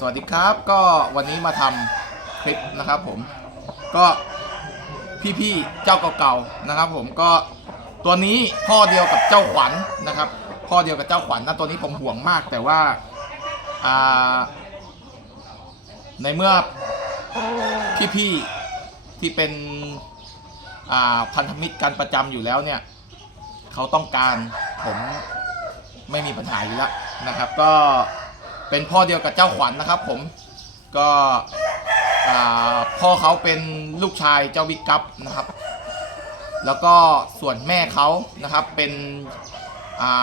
สวัสดีครับก็วันนี้มาทำคลิปนะครับผมก็พี่ๆเจ้าเก่าๆนะครับ ผมก็ตัวนี้พ่อเดียวกับเจ้าขวัญนะครับพ่อเดียวกับเจ้าขวัญนะตัวนี้ผมห่วงมากแต่ว่าอ่าในเมื่อพี่ๆที่เป็นอ่าพันธมิตรกันประจำอยู่แล้วเนี่ยเขาต้องการผมไม่มีปัญหาอยู่แล้วนะครับ ก็ เป็นพ่อเดียวกับเจ้าขวัญนะครับ ผมก็พ่อเขาเป็นลูกชายเจ้าวิกกัปนะครับ แล้วก็ส่วนแม่เขานะครับเป็น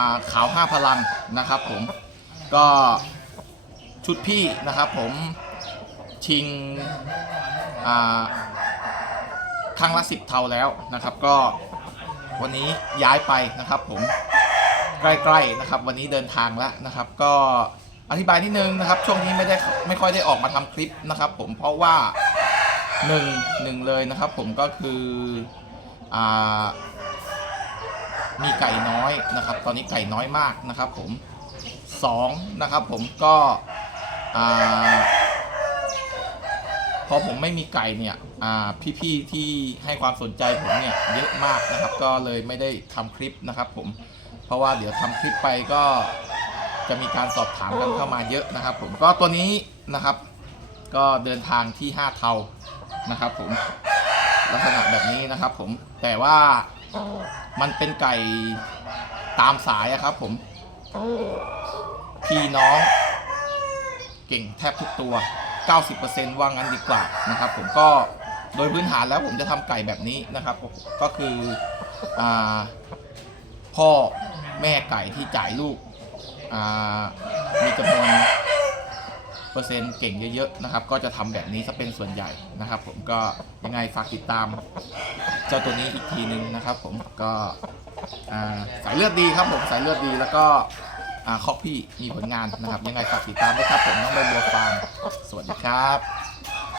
าขาวห้าพลังนะครับ ผมก็ชุดพี่นะครับ ผมชิงครั้งละสิบเท่าแล้วนะครับ ก็วันนี้ย้ายไปนะครับ ผมใกล้ๆนะครับ วันนี้เดินทางแล้วนะครับ ก็ อธิบายนิดนึงนะครับ ช่วงนี้ไม่ได้ไม่ค่อยได้ออกมาทำคลิปนะครับ ผมเพราะว่าหนึ่งหนึ่งเลยนะครับ ผมก็คืออ่ามีไก่น้อยนะครับ ตอนนี้ไก่น้อยมากนะครับ ผมสองนะครับผมก็อ่าพอผมไม่มีไก่เนี่ยพี่ๆที่ให้ความสนใจผมเนี่ยเยอะมากนะครับ ก็เลยไม่ได้ทำคลิปนะครับ ผมเพราะว่าเดี๋ยวทำคลิปไปก็ จะมีการสอบถามกันเข้ามาเยอะนะครับ ผมก็ตัวนี้นะครับ ก็เดินทางที่ 5 เทานะครับ ผมลักษณะแบบนี้นะครับ ผมแต่ว่ามันเป็นไก่ตามสายอะครับ ผมพี่น้องเก่งแทบทุกตัว 90%ว่างั้นดีกว่านะครับ ผมก็โดยพื้นฐานแล้วผมจะทำไก่แบบนี้นะครับ ก็คืออพ่อ แม่ไก่ที่จ่ายลูกมีจำนวนเปอร์เซ็นต์เก่งเยอะๆนะครับ ก็จะทำแบบนี้ซะเป็นส่วนใหญ่นะครับ ผมก็ยังไงฝากติดตาม เจ้าตัวนี้อีกทีนึงนะครับ ผมก็สายเลือดดีครับผมสายเลือดดีแล้วก็คอกพี่มีผลงานนะครับ ยังไงฝากติดตามด้วยครับผมน้องใบบัวฟาร์มสวัสดีครับ